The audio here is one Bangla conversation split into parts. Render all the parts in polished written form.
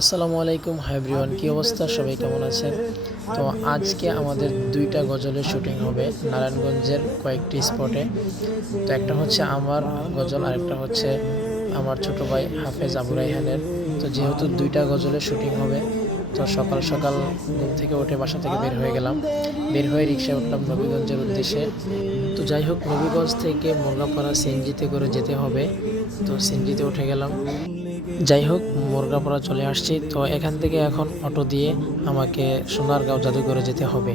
আসসালামু আলাইকুম, হাই এভরিওয়ান, কী অবস্থা? সবাই কেমন আছেন? তো আজকে আমাদের দুইটা গজলের শুটিং হবে নারায়ণগঞ্জের কয়েকটি স্পটে। তো একটা হচ্ছে আমার গজল, আরেকটা হচ্ছে আমার ছোট ভাই হাফেজ আবু রাইহানের। তো যেহেতু দুইটা গজলের শুটিং হবে, তো সকাল সকাল ঘুম থেকে উঠে বাসা থেকে বের হয়ে গেলাম। বের হয়ে রিক্সায় উঠলাম নবীগঞ্জের উদ্দেশ্যে। তো যাই হোক, নবীগঞ্জ থেকে মোরগাপাড়া সিএনজিতে করে যেতে হবে। তো সিএনজিতে উঠে গেলাম। যাই হোক, মুরগাপাড়া চলে আসছি। তো এখান থেকে এখন অটো দিয়ে আমাকে সোনারগাঁও জাদুঘরে যেতে হবে।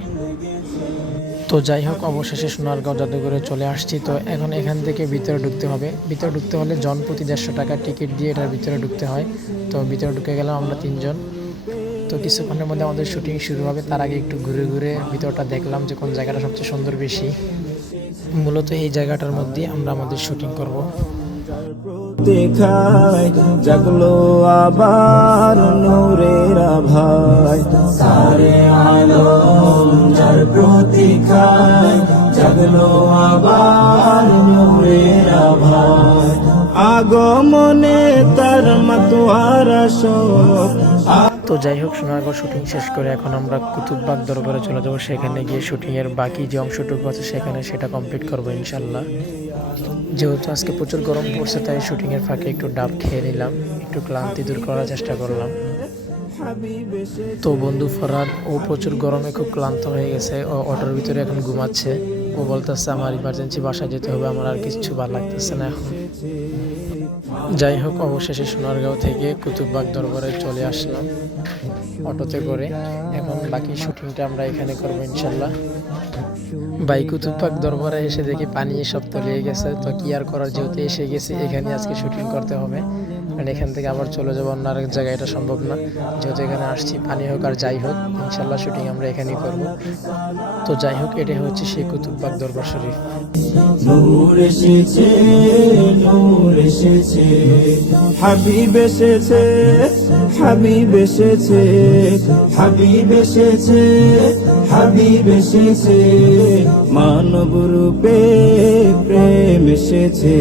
তো যাই হোক, অবশেষে সোনারগাঁও জাদুঘরে চলে আসছি। তো এখন এখান থেকে ভিতরে ঢুকতে হবে। ভিতরে ঢুকতে হলে জনপ্রতি 150 টাকা টিকিট দিয়ে এটার ভিতরে ঢুকতে হয়। তো ভিতরে ঢুকে গেলাম আমরা 3 জন। তো কিছুক্ষণের মধ্যে আমাদের শুটিং শুরু হবে। তার আগে একটু ঘুরে ঘুরে ভিতরটা দেখলাম যে কোন জায়গাটা সবচেয়ে সুন্দর বেশি। মূলত এই জায়গাটার মধ্যে আমরা আমাদের শুটিং করব। দেখায় জাগলো আবার নূরের আভায়, সারে আলম যার প্রতীক্ষায় জাগলো আবার নূরের আভায়, আগমনে তার মাতোয়ারা শোক। তো যাই হোক, সোনারগাঁও শুটিং শেষ করে এখন আমরা কুতুববাগ দরবারে চলে যাবো। সেখানে গিয়ে শুটিংয়ের বাকি যে অংশটুকু আছে সেটা কমপ্লিট করবো ইনশাল্লাহ। যেহেতু আজকে প্রচুর গরম পড়ছে, তাই শুটিংয়ের ফাঁকে একটু ডাব খেয়ে নিলাম, একটু ক্লান্তি দূর করার চেষ্টা করলাম। তো বন্ধু ফরহাদ, ও প্রচুর গরমে খুব ক্লান্ত হয়ে গেছে। ও অটোর ভিতরে এখন ঘুমাচ্ছে। ও বলতেছে আমার ইমার্জেন্সি বাসায় যেতে হবে, আমার আর কিছু ভালো লাগতেছে না এখন। যাই হোক, অবশেষে সোনারগাঁও থেকে কুতুববাগ দরবারে চলে আসলাম অটোতে করে। এখন বাকি শুটিংটা আমরা এখানে করবো ইনশাল্লাহ। ভাই, কুতুববাগ দরবারে এসে দেখি পানি সব তলিয়ে গেছে। তো কি আর করার, যেহেতু এসে গেছি এখানে আজকে শুটিং করতে হবে। কারণ এখান থেকে আবার চলে যাবো অন্য আরেক জায়গায়, এটা সম্ভব না। যেহেতু এখানে আসছি, পানি হোক আর যাই হোক, ইনশাল্লাহ শুটিং আমরা এখানেই করব। তো যাই হোক, এটাই হচ্ছে সেই কুতুববাগ দরবার শরীফ। নূর এসেছে, নূর এসেছে, হাবিব এসেছে, হাবিব এসেছে, হাবিব এসেছে, হাবিব এসেছে, মানব রূপে প্রেম এসেছে।